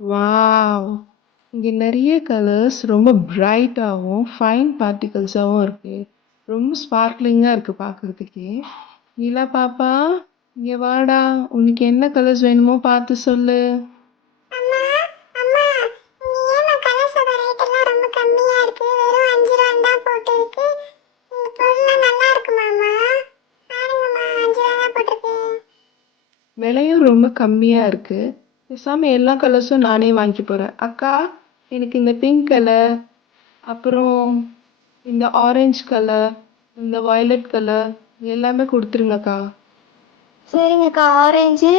Wow! இங்க நெறைய colours ரொம்ப பிரைட்டாவும், ஃபைன் பார்ட்டிகிள்ஸாவும் இருக்கு. ரொம்ப ஸ்பார்க்லிங்கா இருக்கு பார்க்கறதுக்கே. நிலா பாப்பா, இங்க வாடா. உனக்கு என்ன கலர்ஸ் வேணுமோ பார்த்து சொல்லு. அம்மா அம்மா இங்க ஏமா கலர்ஸோட ரேட் எல்லாம் ரொம்ப கம்மியா இருக்கு வெறும் 5 ரூபா தான் போட்டுருக்கு இந்த பொருள்லாம் நல்லா இருக்குமாம்மா பாருங்கம்மா 5 ரூபா தான் போட்டிருக்கு விலையும் ரொம்ப கம்மியா இருக்கு. பேசாம எல்லா கலர்ஸும் நானே வாங்கிக்க போறேன். அக்கா, எனக்கு இந்த பிங்க் கலர், அப்புறம் இந்த ஆரஞ்சு கலர், இந்த வயலட் கலர் எல்லாமே குடுத்துருங்கக்கா. சரிங்கக்கா ஆரஞ்சு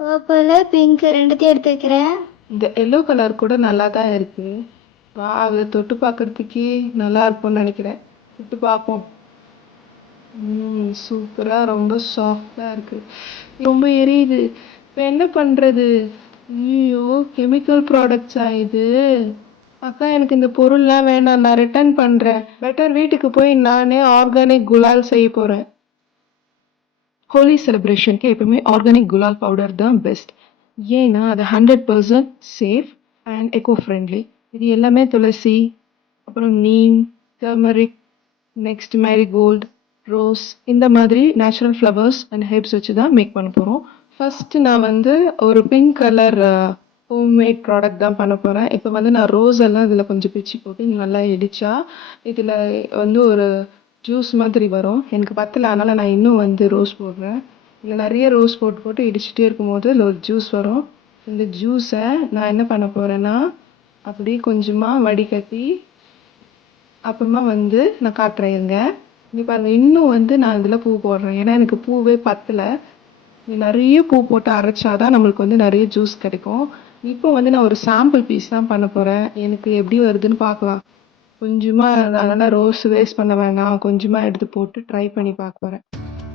பர்பிள் பிங்க் ரெண்டுத்தையும் எடுத்து வைக்கிறேன் இந்த எல்லோ கலர் கூட நல்லா தான் இருக்கு. வா, அதை தொட்டு பார்க்கறதுக்கே நல்லா இருக்கும்னு நினைக்கிறேன். தொட்டு பார்ப்போம். சூப்பரா ரொம்ப சாஃப்டா இருக்கு. ரொம்ப எரியுது. இப்போ என்ன பண்றது? ஐயோ, கெமிக்கல் ப்ராடக்ட்ஸா இது? அக்கா, எனக்கு இந்த பொருள்லாம் வேணாம். நான் ரிட்டர்ன் பண்றேன். பெட்டர் வீட்டுக்கு போய் நானே ஆர்கானிக் குலால் செய்ய போறேன். ஹோலி செலிப்ரேஷனுக்கு எப்பவுமே ஆர்கானிக் குலால் பவுடர் தான் பெஸ்ட். ஏன்னா அது 100% சேஃப் அண்ட் எக்கோ ஃப்ரெண்ட்லி. இது எல்லாமே துளசி, அப்புறம் neem, turmeric, next marigold, rose, இந்த மாதிரி நேச்சுரல் ஃப்ளவர்ஸ் அண்ட் ஹெர்ப்ஸ் வச்சு தான் மேக் பண்ண போகிறோம். ஃபர்ஸ்ட் நான் வந்து ஒரு பிங்க் கலர் ஹோம்மேட் ப்ராடக்ட் தான் பண்ண போகிறேன். இப்போ வந்து நான் ரோஸ் எல்லாம் இதில் கொஞ்சம் பிச்சு போட்டு நல்லா இடிச்சா இதில் வந்து ஒரு ஜூஸ் மாதிரி வரும். எனக்கு பத்தல, அதனால் நான் இன்னும் வந்து ரோஸ் போடுறேன். இதில் நிறைய ரோஸ் போட்டு போட்டு இடிச்சிட்டே இருக்கும்போது இதில் ஒரு ஜூஸ் வரும். இந்த ஜூஸை நான் என்ன பண்ண போகிறேன்னா அப்படியே கொஞ்சமாக வடிகட்டி அப்புறமா வந்து நான் காட்டுறேன் இருங்க. இங்க பாருங்க, இன்னும் வந்து நான் இதில் பூ போடுறேன். ஏன்னா எனக்கு பூவே பத்தலை. நிறைய பூ போட்டு அரைச்சாதான் நம்மளுக்கு வந்து நிறைய ஜூஸ் கிடைக்கும். இப்போ வந்து நான் ஒரு சாம்பிள் பீஸ் தான் பண்ண போகிறேன். எனக்கு எப்படி வருதுன்னு பார்க்கலாம். கொஞ்சமாக அதனால் ரோஸ் வேஸ்ட் பண்ண வேணாம். கொஞ்சமாக எடுத்து போட்டு ட்ரை பண்ணி பார்க்க போகிறேன்.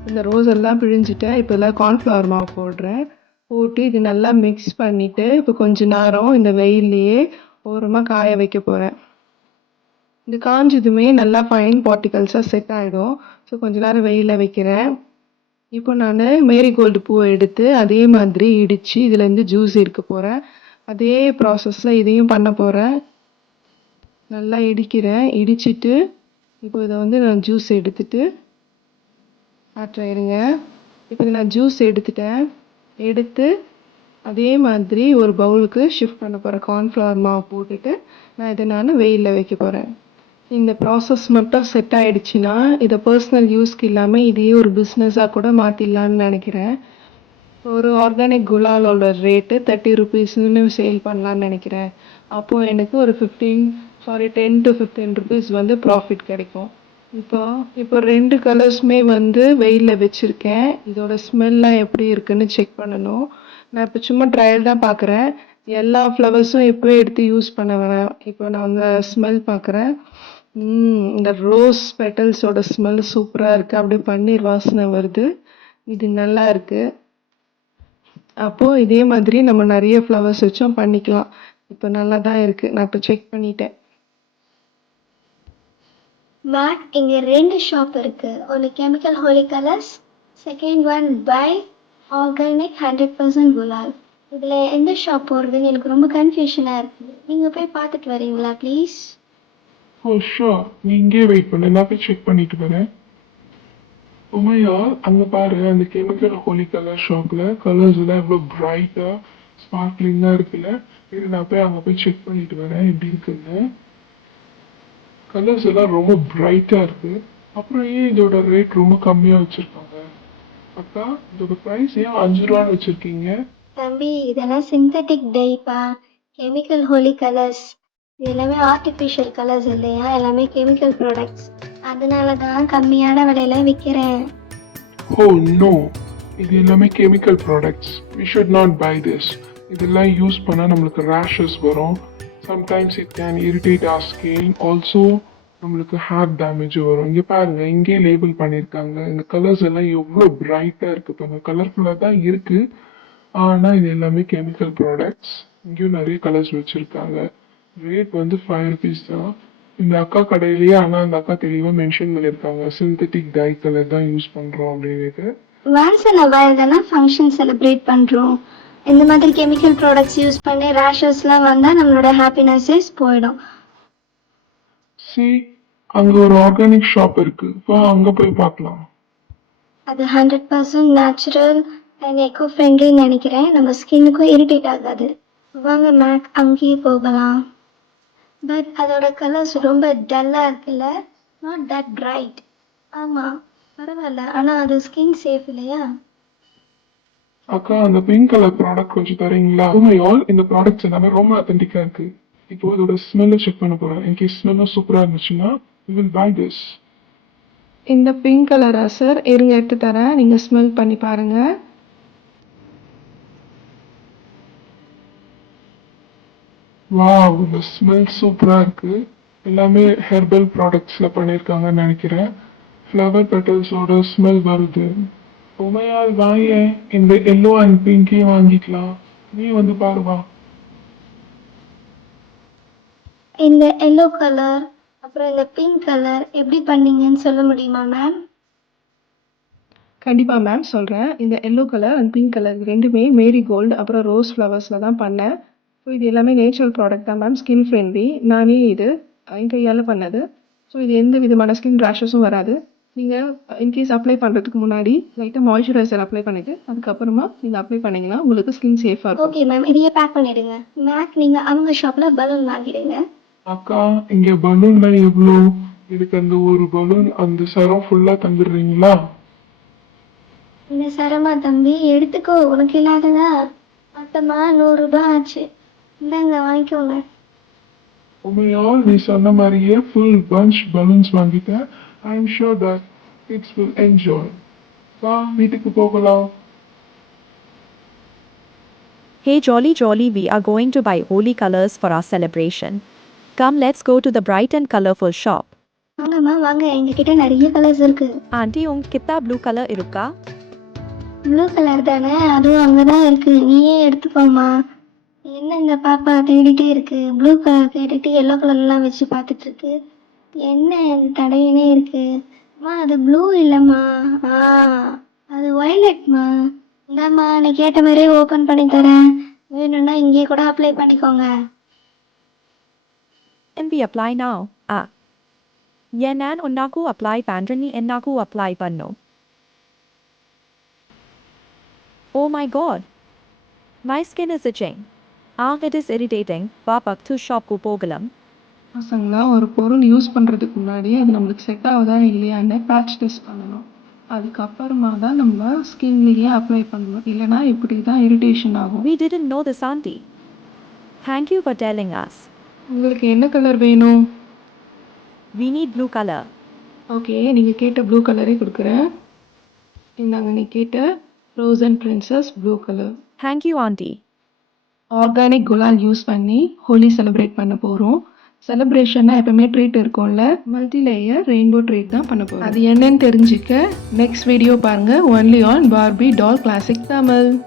இந்த ரோஸ் எல்லாம் பிழிஞ்சிட்டேன். இப்போ எல்லாம் கார்ன்ஃப்ளவர் மாவு போடுறேன். போட்டு இது நல்லா மிக்ஸ் பண்ணிவிட்டு இப்போ கொஞ்ச நேரம் இந்த வெயில்லையே ஓரமாக காய வைக்க போகிறேன். இது காஞ்சதுமே நல்லா ஃபைன் பார்ட்டிகல்ஸாக செட் ஆகிடும். ஸோ கொஞ்ச நேரம் வெயிலில் வைக்கிறேன். இப்போ நான் மேரிகோல்டு பூவை எடுத்து அதே மாதிரி இடித்து இதுலேருந்து ஜூஸ் எடுக்க போகிறேன். அதே ப்ராசஸில் இதையும் பண்ண போகிறேன். நல்லா இடிக்கிறேன். இடிச்சிட்டு இப்போ இதை வந்து நான் ஜூஸ் எடுத்துட்டு காட்டுறேன் இருங்க. இப்போ நான் ஜூஸ் எடுத்துட்டேன். எடுத்து அதே மாதிரி ஒரு பவுலுக்கு ஷிஃப்ட் பண்ண போகிறேன். கார்ன்ஃப்ளவர் மாவு போட்டுட்டு நான் வெயிலில் வைக்க போகிறேன். இந்த ப்ராசஸ் மட்டும் செட் ஆயிடுச்சுன்னா இதை பர்சனல் யூஸ்க்கு இல்லாமல் இதையே ஒரு பிஸ்னஸாக கூட மாற்றிடலான்னு நினைக்கிறேன். ஒரு ஆர்கானிக் குலாலோட ரேட்டு 30 ருபீஸ்ன்னு சேல் பண்ணலான்னு நினைக்கிறேன். அப்போது எனக்கு ஒரு 10 to 15 ருபீஸ் வந்து ப்ராஃபிட் கிடைக்கும். இப்போ 2 கலர்ஸுமே வந்து வெயிலில் வச்சுருக்கேன். இதோட ஸ்மெல்லாம் எப்படி இருக்குன்னு செக் பண்ணணும். நான் இப்போ சும்மா ட்ரையல் தான் பார்க்குறேன். எல்லா ஃப்ளவர்ஸும் இப்போவே எடுத்து யூஸ் பண்ண வேணாம். இப்போ நான் வந்து ஸ்மெல் பார்க்குறேன். இந்த ரோஸ் பெட்டல்ஸோட ஸ்மெல் சூப்பராக இருக்குது. அப்படியே பன்னீர் வாசனை வருது. இது நல்லா இருக்குது. அப்போது இதே மாதிரி நம்ம நிறைய ஃப்ளவர்ஸ் வச்சும் பண்ணிக்கலாம். இப்போ நல்லா தான் இருக்குது. நான் இப்போ செக் பண்ணிட்டேன். பட் இங்கே 2 ஷாப் இருக்கு ஒன்று chemical Holi colours second one by organic 100% gulal இதில் எந்த ஷாப் போகிறதுன்னு எனக்கு ரொம்ப கன்ஃபியூஷனாக இருக்குது நீங்கள் போய் பார்த்துட்டு வரீங்களா ப்ளீஸ் ஓ ஷூர், நீ இங்கே வெயிட் பண்ணு, நான் போய் செக் பண்ணிட்டு வரேன். உமையா, அங்க பாரு, அந்த கெமிக்கல் ஹோலி கலர் ஷாப்ல கலர்ஸ் எல்லாம் எவ்வளோ பிரைட்டா ஸ்பார்க்லிங்கா இருக்குல்ல. இது நான் போய் அங்க போய் செக் பண்ணிட்டு வரேன் எப்படி இருக்குன்னு. கலர்ஸ் எல்லாம் ரொம்ப பிரைட்டா இருக்கு. அப்புறம் ஏன் இதோட ரேட் ரொம்ப கம்மியா வச்சிருக்காங்க? அக்கா, இதோட ப்ரைஸ் ஏன் 5 ரூபான்னு வச்சிருக்கீங்க? தம்பி இதெல்லாம் சிந்தட்டிக் டைப்பா கெமிக்கல் ஹோலி கலர்ஸ் இது எல்லாமே ஆர்டிஃபிஷியல் கலர்ஸ் இல்லையா எல்லாமே கெமிக்கல் ப்ராடக்ட்ஸ் அதனால தான் கம்மியான விலையில விற்கிறேன் ஓ நோ, இது எல்லாமே chemical products. We should not buy this. இதெல்லாம் யூஸ் பண்ணால் நம்மளுக்கு ரேஷஸ் வரும். Sometimes it can irritate our skin. Also நம்மளுக்கு ஹேர் டேமேஜ் வரும். இங்கே பாருங்க, இங்கே லேபிள் பண்ணியிருக்காங்க. இந்த கலர்ஸ் எல்லாம் எவ்வளோ பிரைட்டாக இருக்குது பாருங்க. கலர்ஃபுல்லாக தான் இருக்குது, ஆனால் இது எல்லாமே கெமிக்கல் ப்ராடக்ட்ஸ். இங்கேயும் நிறைய கலர்ஸ் வச்சுருக்காங்க. ரேட் வந்து 5 ருபீஸ் தான். இந்த அக்கா கடையிலேயே, ஆனால் அந்த அக்கா தெளிவாக மென்ஷன் பண்ணியிருக்காங்க சிந்தட்டிக் டை கலர் தான் யூஸ் பண்ணுறோம் அப்படின்னு. ஒன்ஸ் இன் அ வைல் தானே ஃபங்க்ஷன் செலிப்ரேட் பண்ணுறோம் இந்த மாதிரி கெமிக்கல் ப்ராடக்ட்ஸ் யூஸ் பண்ணி ரேஷஸ்லாம் வந்தால் நம்மளோட ஹாப்பினஸஸ் போயிடும். See, அங்க ஒரு ஆர்கானிக் ஷாப் இருக்கு. வா அங்க போய் பார்க்கலாம். அது 100% நேச்சுரல் அண்ட் எக்கோ ஃப்ரெண்ட்லின்னு நினைக்கிறேன். நம்ம ஸ்கின்னுக்கும் இரிட்டேட் ஆகாது. வாங்க மேக் அங்கேயே போகலாம். பட் அதோட கலர்ஸ் ரொம்ப டல்லாக இருக்குல்ல, நாட் தட் பிரைட். ஆமாம் பரவாயில்ல, ஆனால் அது ஸ்கின் சேஃப் இல்லையா? அக்கா அந்த பிங்க் கலர் ப்ராடக்ட் கொஞ்சம் தரீங்களா? ஆல் இந்த ப்ராடக்ட்ஸ் எல்லாமே ரொம்ப அத்தன்டிக்கா இருக்கு. இப்போ இதோட ஸ்மெல்ல செக் பண்ண போறேன். இன்கேஸ் ஸ்மெல்லும் சூப்பரா இருந்துச்சுன்னா we will buy this. இந்த பிங்க் கலரா சார்? இருங்க எடுத்து தரேன், நீங்கள் ஸ்மெல் பண்ணி பாருங்கள். வாவ், இந்த ஸ்மெல் சூப்பரா இருக்கு. எல்லாமே ஹெர்பல் ப்ராடக்ட்ஸ்ல பண்ணிருக்காங்கன்னு நினைக்கிறேன். ஃப்ளவர் பெட்டல்ஸோட ஸ்மெல் வருது. உமையால் வாங்க, இந்த எல்லோ அண்ட் பிங்கையும் வாங்கிக்கலாம். நீ வந்து பாருவா. இந்த எல்லோ கலர் அப்புறம் இந்த பிங்க் கலர் எப்படி பண்ணீங்கன்னு சொல்ல முடியுமா மேம்? கண்டிப்பாக மேம் சொல்கிறேன். இந்த yellow colour and pink colour ரெண்டுமே மேரி கோல்டு அப்புறம் ரோஸ் ஃப்ளவர்ஸில் தான் பண்ணேன். ஸோ இது எல்லாமே நேச்சுரல் ப்ராடக்ட் தான் மேம், ஸ்கின் ஃப்ரெண்ட்லி. நானே இது என் கையால் பண்ணது. ஸோ இது எந்த விதமான ஸ்கின் ரேஷஸும் வராது. நீங்கள் இன்கேஸ் அப்ளை பண்ணுறதுக்கு முன்னாடி லைட்டாக மாய்ஸ்சரைசர் அப்ளை பண்ணிவிட்டு அதுக்கப்புறமா நீங்கள் அப்ளை பண்ணிங்கன்னா உங்களுக்கு ஸ்கின் சேஃபாக இருக்கும். ஓகே மேம், இதையே பேக் பண்ணிடுங்க. மேக் நீங்கள் அவங்க ஷாப்பில் பலூன் வாங்கிடுங்க. அக்கா, இங்க பலூன்ல எவ்வளோ? எனக்கு அந்த ஒரு பலூன் அந்த சரம் ஃபுல்லா தந்துடுறீங்களா? இந்த சரமா தம்பி, எடுத்துக்கோ, உனக்கு இல்லாததா? மொத்தமா 100 ரூபாய் ஆச்சு. இந்தாங்க வாங்கிக்கோங்க. உமையால் நீ சொன்ன மாதிரியே ஃபுல் பஞ்ச் பலூன்ஸ் வாங்கிட்டேன். I am sure that kids will enjoy. வா வீட்டுக்கு போகலாம். Hey jolly jolly, we are going to buy holy colors for our celebration. Come, let's go to the bright and colorful shop. வாங்கம்மா வாங்க, எங்ககிட்ட நிறைய colours இருக்கு. Auntie, kitta blue color iruka? Blue colour தானே, அதுவும் அங்கே தான் இருக்கு. நீயே எடுத்துக்கோமா. என்ன இந்த பாப்பா தேடிட்டே இருக்கு? ப்ளூ கலர் தேடிட்டு எல்லோ கலர்லாம் வச்சு பார்த்துட்டு இருக்கு. என்ன தடையினே இருக்கு? அம்மா அது ப்ளூ இல்லைம்மா, அது வயலட்மா. இந்தாம்மா, நீ கேட்ட மாதிரியே ஓப்பன் பண்ணி தரேன். வேணும்னா இங்கே கூட அப்ளை பண்ணிக்கோங்க. And we apply now. Yenan unnaku apply pandrani ennaku apply panno. Oh my god. My skin is itching. It is irritating. Papak to shop ku pogalam. பசங்களா, ஒரு பொருள் யூஸ் பண்ணுறதுக்கு முன்னாடி அது நம்மளுக்கு செட் ஆகுதா இல்லையான்னு பேட்ச் டெஸ்ட் பண்ணணும். அதுக்கப்புறமா தான் நம்ம ஸ்கின்லேயே அப்ளை பண்ணணும். இல்லைனா இப்படி தான் இரிட்டேஷன் ஆகும். We didn't know this, auntie. Thank you for telling us. உங்களுக்கு என்ன கலர் வேணும்? We need blue color. Okay, நீங்கள் கேட்ட ப்ளூ கலரே கொடுக்குறேன். இந்தாங்க, நீ கேட்ட rose and princess blue colour. Thank you, auntie. Organic gulal use பண்ணி ஹோலி செலிப்ரேட் பண்ண போகிறோம். செலிப்ரேஷன்னா எப்பவுமே ட்ரீட் இருக்கும்ல, மல்டி லேயர் ரெயின்போ ட்ரீட் தான் பண்ண போகிறோம். அது என்னன்னு தெரிஞ்சுக்க நெக்ஸ்ட் வீடியோ பாருங்கள். Only on Barbie doll classic Tamil.